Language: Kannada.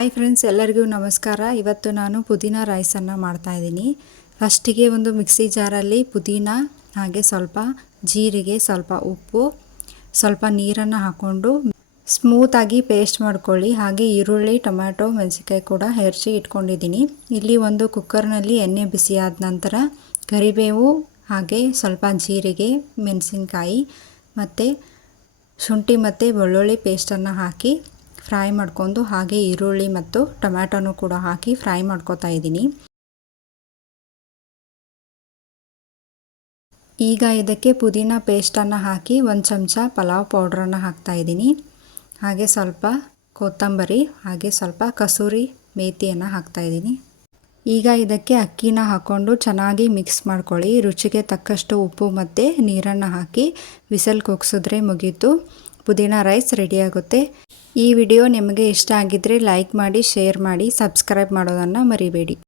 ಹಾಯ್ ಫ್ರೆಂಡ್ಸ್, ಎಲ್ಲರಿಗೂ ನಮಸ್ಕಾರ. ಇವತ್ತು ನಾನು ಪುದೀನ ರೈಸನ್ನು ಮಾಡ್ತಾಯಿದ್ದೀನಿ. ಫಸ್ಟಿಗೆ ಒಂದು ಮಿಕ್ಸಿ ಜಾರಲ್ಲಿ ಪುದೀನ, ಹಾಗೆ ಸ್ವಲ್ಪ ಜೀರಿಗೆ, ಸ್ವಲ್ಪ ಉಪ್ಪು, ಸ್ವಲ್ಪ ನೀರನ್ನು ಹಾಕ್ಕೊಂಡು ಸ್ಮೂತಾಗಿ ಪೇಸ್ಟ್ ಮಾಡ್ಕೊಳ್ಳಿ. ಹಾಗೆ ಈರುಳ್ಳಿ, ಟೊಮ್ಯಾಟೊ, ಮೆಣಸಿನ್ಕಾಯಿ ಕೂಡ ಹೆಚ್ಚಿ ಇಟ್ಕೊಂಡಿದ್ದೀನಿ. ಇಲ್ಲಿ ಒಂದು ಕುಕ್ಕರ್ನಲ್ಲಿ ಎಣ್ಣೆ ಬಿಸಿಯಾದ ನಂತರ ಕರಿಬೇವು, ಹಾಗೆ ಸ್ವಲ್ಪ ಜೀರಿಗೆ, ಮೆಣಸಿನ್ಕಾಯಿ ಮತ್ತು ಶುಂಠಿ ಮತ್ತು ಬೆಳ್ಳುಳ್ಳಿ ಪೇಸ್ಟನ್ನು ಹಾಕಿ ಫ್ರೈ ಮಾಡ್ಕೊಂಡು, ಹಾಗೆ ಈರುಳ್ಳಿ ಮತ್ತು ಟೊಮ್ಯಾಟೊನೂ ಕೂಡ ಹಾಕಿ ಫ್ರೈ ಮಾಡ್ಕೊತಾ ಇದ್ದೀನಿ. ಈಗ ಇದಕ್ಕೆ ಪುದೀನ ಪೇಸ್ಟನ್ನು ಹಾಕಿ ಒಂದು ಚಮಚ ಪಲಾವ್ ಪೌಡ್ರನ್ನು ಹಾಕ್ತಾ ಇದ್ದೀನಿ. ಹಾಗೆ ಸ್ವಲ್ಪ ಕೊತ್ತಂಬರಿ, ಹಾಗೆ ಸ್ವಲ್ಪ ಕಸೂರಿ ಮೇಥಿಯನ್ನು ಹಾಕ್ತಾ ಇದ್ದೀನಿ. ಈಗ ಇದಕ್ಕೆ ಅಕ್ಕಿನ ಹಾಕ್ಕೊಂಡು ಚೆನ್ನಾಗಿ ಮಿಕ್ಸ್ ಮಾಡ್ಕೊಳ್ಳಿ. ರುಚಿಗೆ ತಕ್ಕಷ್ಟು ಉಪ್ಪು ಮತ್ತು ನೀರನ್ನು ಹಾಕಿ ವಿಸಲ್ ಕೂಗಿಸಿದ್ರೆ ಮುಗೀತು, ಪುದೀನ ರೈಸ್ ರೆಡಿಯಾಗುತ್ತೆ. ಈ ವಿಡಿಯೋ ನಿಮಗೆ ಇಷ್ಟ ಆಗಿದ್ದರೆ ಲೈಕ್ ಮಾಡಿ, ಶೇರ್ ಮಾಡಿ, ಸಬ್ಸ್ಕ್ರೈಬ್ ಮಾಡೋದನ್ನು ಮರಿಬೇಡಿ.